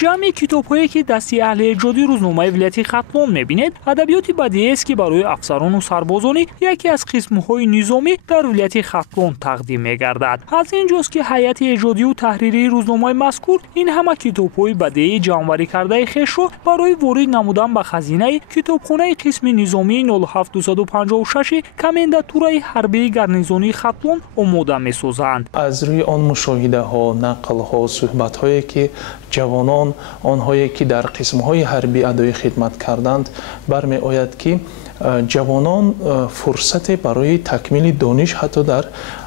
جمع کتاب‌هایی که دستی اهل اجادی روزنامه ولایتی ختلون می‌بیند ادبیات بدیعی است که برای افسران و سربازان یکی از قسم‌های نظامی در ولایت ختلون تقدیم می‌گردد. از اینجاست که هیئت اجادی و تحریری روزنامه مذکور این همه کتاب‌های بدیعی جمع‌آوری کرده خویش را برای وارد نمودن به خزینه کتابخانه قسم نظامی 07256 کمانداتورای حربی گارنیزونی ختلون آماده می‌سازند. از روی آن مشاهده‌ها، نقل‌ها، صحبت‌هایی که جوانان آنهایی که در قسم‌های حربی ادای خدمت کردند برمی‌آید که جوانان فرصت برای تکمیل دانش حتی در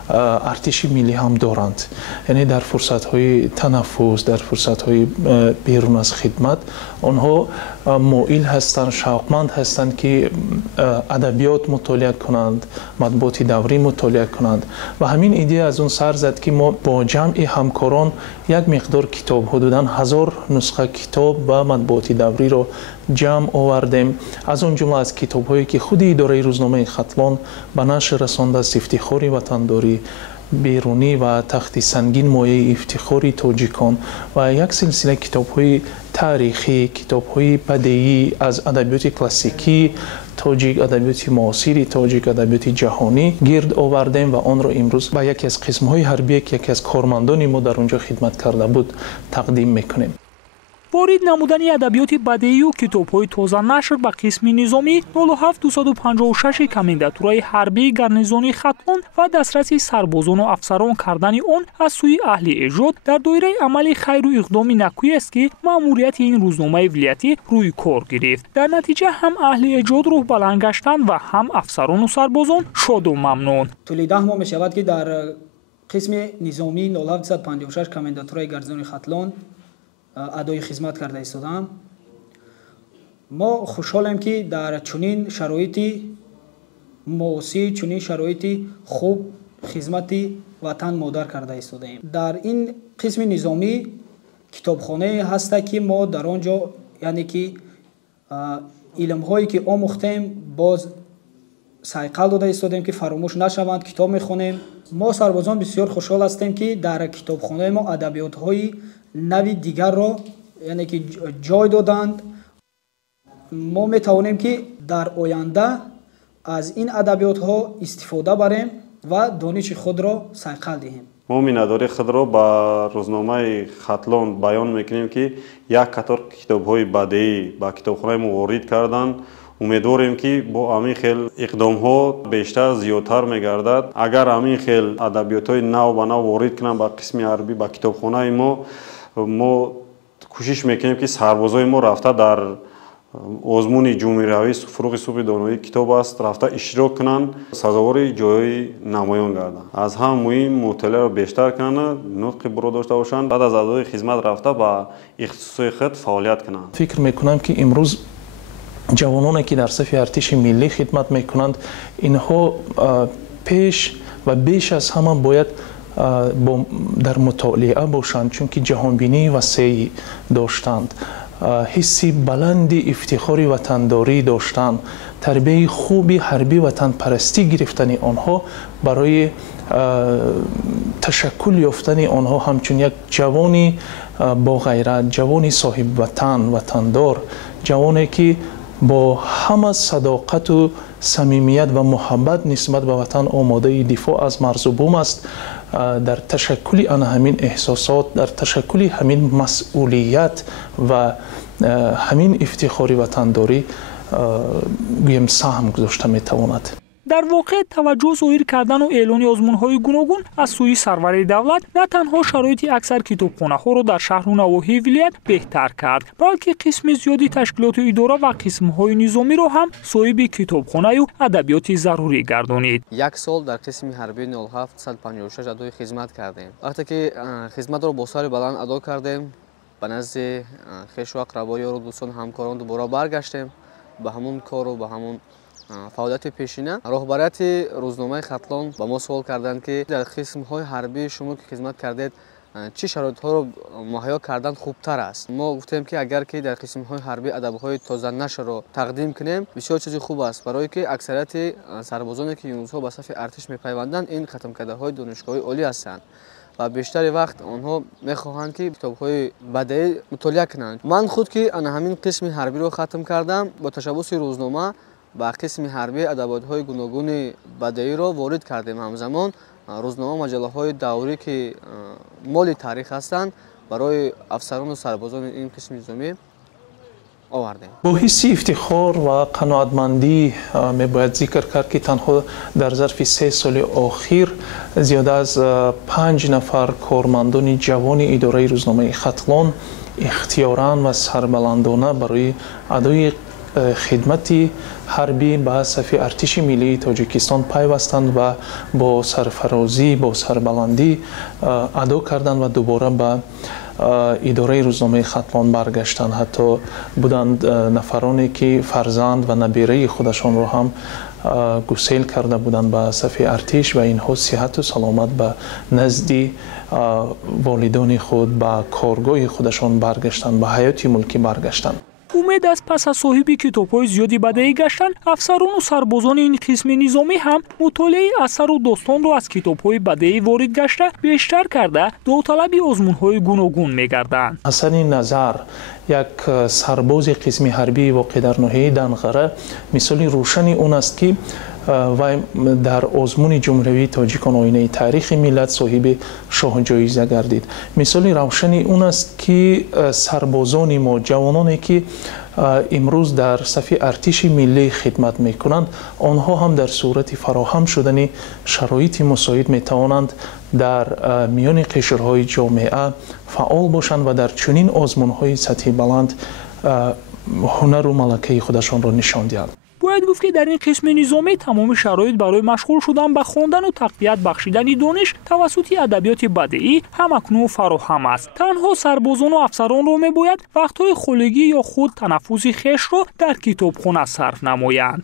ارتش ملی هم دارند. یعنی در فرصت‌های تنفس، در فرصت‌های بیرون از خدمت آنها مایل هستند، شوقمند هستند که ادبیات مطالعه کنند، مطبوعات دوری مطالعه کنند و همین ایده از اون سر زد که ما با جمع همکاران یک مقدار کتاب حدوداً 1000 نسخه کتاب و مطبوعات دوری را جمع آوردیم. از اون جمله از کتاب‌هایی که خود اداره روزنامه ختلون به نشر رسانده است: افتخار وطنداری، بیرونی و تخت سنگین مایه افتخار تاجیکان و یک سلسله کتاب‌های تاریخی، کتاب‌های بدیعی از ادبیات کلاسیکی، تاجیک ادبیات معاصر، تاجیک ادبیات جهانی گرد آوردیم و آن را امروز به یکی از قسم‌های حربی که یکی از کارمندان ما در اونجا خدمت کرده بود تقدیم می‌کنیم. وارد نمودن ادبیات بدیعی و کتاب‌های تازه نشر به قسم نظامی 07256 کمانداتورای حربی گارنیزونی ختلون و دسترسی سربازان و افسران کردن آن از سوی اهل اجاد در دایره عمل خیر و اقدام نکویی است که مأموریت این روزنامه ولایتی روی کار گرفت. در نتیجه هم اهل اجاد روح بلند گشتند و هم افسران و سربازان شاد و ممنون. طول 10 ماه می‌شود که در قسم نظامی 07256 کمانداتورای گارنیزونی ختلون ادای خدمت کرده ایستادم. ما خوشحالیم که در چنین شرایطی معاصر، چنین شرایطی خوب خدمت وطن مادر کرده ایستادیم. در این قسم نظامی کتابخانه هست که ما در آنجا یعنی که علم هایی که آموختیم باز سایقل داده ایستادیم که فراموش نشوند، کتاب میخونیم. ما سربازان بسیار خوشحال هستیم که در کتابخانه ما ادبیات های نوی دیگر را یعنی که جای دادند. ما می توانیم که در آینده از این ادبیات ها استفاده بریم و دانش خود را سایقل دهیم. ما میناداری خود را با روزنامه ختلون بیان میکنیم که یک قطار کتاب های بدیعی با کتابخانه ما وارد کردند. امیدواریم که با همین خیل اقدام ها بیشتر زیادتر میگردد. اگر همین خیل ادبیات های نو و نو وارد کنند با قسم عربی با کتابخانه ما کوشش میکنیم که سربازای ما رفته در آزمون جمهوری فروغ صبح دانایی کتاب است رفته اشتراک کنند، سزاوار جای نمایان گردند. از هم مهم مطالعه را بیشتر کنند، نطق برو داشته باشند، بعد از ادای خدمت رفته با اختصاص خود فعالیت کنند. فکر میکنم که امروز جوانانی که در صف ارتش ملی خدمت میکنند اینها پیش و بیش از همه باید در مطالعه باشند، چون که جهانبینی وسیع داشتند، حسی بلند افتخار وطنداری داشتند، تربیت خوبی حربی وطن پرستی گرفتن آنها برای تشکل یافتن آنها همچون یک جوانی با غیرت، جوانی صاحب وطن، وطندار، جوانی که با همه صداقت و صمیمیت و محبت نسبت به وطن آماده دفاع از مرز و بوم است. در تشکل آن همین احساسات، در تشکل همین مسئولیت و همین افتخار وطنداری گویم سهم گذاشته میتواند. در واقع توجه ظاهر کردن و اعلان آزمون‌های گوناگون از سوی سرور دولت نه تنها شرایط اکثر کتابخانه‌ها را در شهر و نواحی ولایت بهتر کرد، بلکه قسم زیادی تشکیلات اداره و قسم‌های نظامی را هم صاحب کتابخانه و ادبیات ضروری گردانید. یک سال در قسم حربی 0756 ادای خدمت کردیم. وقتی که خدمت را با سر بلند ادا کردیم، به نزد خویش و اقربای و دوستان همکاران دوباره برگشتیم به همون کار و به همون فعالیت پیشینه. رهبریت روزنامه ختلون با ما سوال کردند که در قسم‌های حربی شما که خدمت کردید چه شرایط‌ها رو مهیا کردن خوبتر است. ما گفتیم که اگر که در قسم‌های حربی ادب‌های تازه نشر رو تقدیم کنیم بسیار چیز خوب است، برای که اکثریت سربازانی که این روزها به صف ارتش می‌پیوندند این ختم کرده‌های دانشگاهی عالی هستند ва бештари вақт онҳо мехоҳанд ки китобҳои бадеӣ мутолиа кунанд. ман худ ки ана ҳамин қисми ҳарбиро хатм кардам, бо ташаббуси рӯзнома ба қисми ҳарбӣ адаботҳои гуногуни бадеиро ворид кардем. ҳамзамон рӯзнома маҷаллаҳои даврӣ ки моли таърих ҳастанд барои афсарону сарбозони ин қисми низомӣ овардем. бо ҳисси ифтихор ва қаноатмандӣ мебояд зикр кард ки танҳо дар зарфи 3 соли охир зиёда аз 5 нафар кормандони ҷавони идораи рӯзномаи Хатлон ихтиёран ва сарбаландона барои адои хидмати ҳарбӣ ба сафи артиши миллии Тоҷикистон пайвастанд ва бо сарфарозӣ, бо сарбаландӣ адо карданд ва дубора ба идораи рӯзномаи Хатлон баргаштанд. ҳатто буданд нафароне ки фарзанд ва набираи худашонро ҳам гусел карда буданд ба сафи артиш ва инҳо сиҳату саломат ба назди волидони худ ба коргоҳи худашон баргаштанд, ба ҳаёти мулкӣ баргаштанд. умед аст пас аз соҳиби китобҳои зиёди бадеӣ гаштан, афсарону сарбозони ин қисми низомӣ ҳам мутолиаи асару достонро аз китобҳои бадеӣ ворид гашта бештар карда довталаби озмунҳои гуногун мегарданд. ҳасани назар, як сарбози қисми ҳарбии воқеъ дар ноҳияи Данғара, мисоли рӯшани он аст ки вай дар озмуни ҷумҳуривии тоҷикон оинаи таърихи миллат соҳиби шоҳҷоиза гардид. мисоли равшани он аст ки сарбозони мо, ҷавононе ки имрӯз дар сафи артиши миллӣ хидмат мекунанд, онҳо ҳам дар сурати фароҳам шудани шароити мусоид метавонанд дар миёни қишрҳои ҷомеа фаъол бошанд ва дар чунин озмунҳои сатҳи баланд ҳунару малакаи худашонро нишон диҳанд. бояд гуфт ки дар ин қисми низомӣ тамоми шароит барои машғул шудан ба хондану тақвият бахшидани дониш тавассути адабиёти бадеӣ ҳамакнун фароҳам аст. танҳо сарбозону афсаронро мебояд вақтҳои холигӣ ё худ танаффуси хешро дар китобхона сарф намоянд.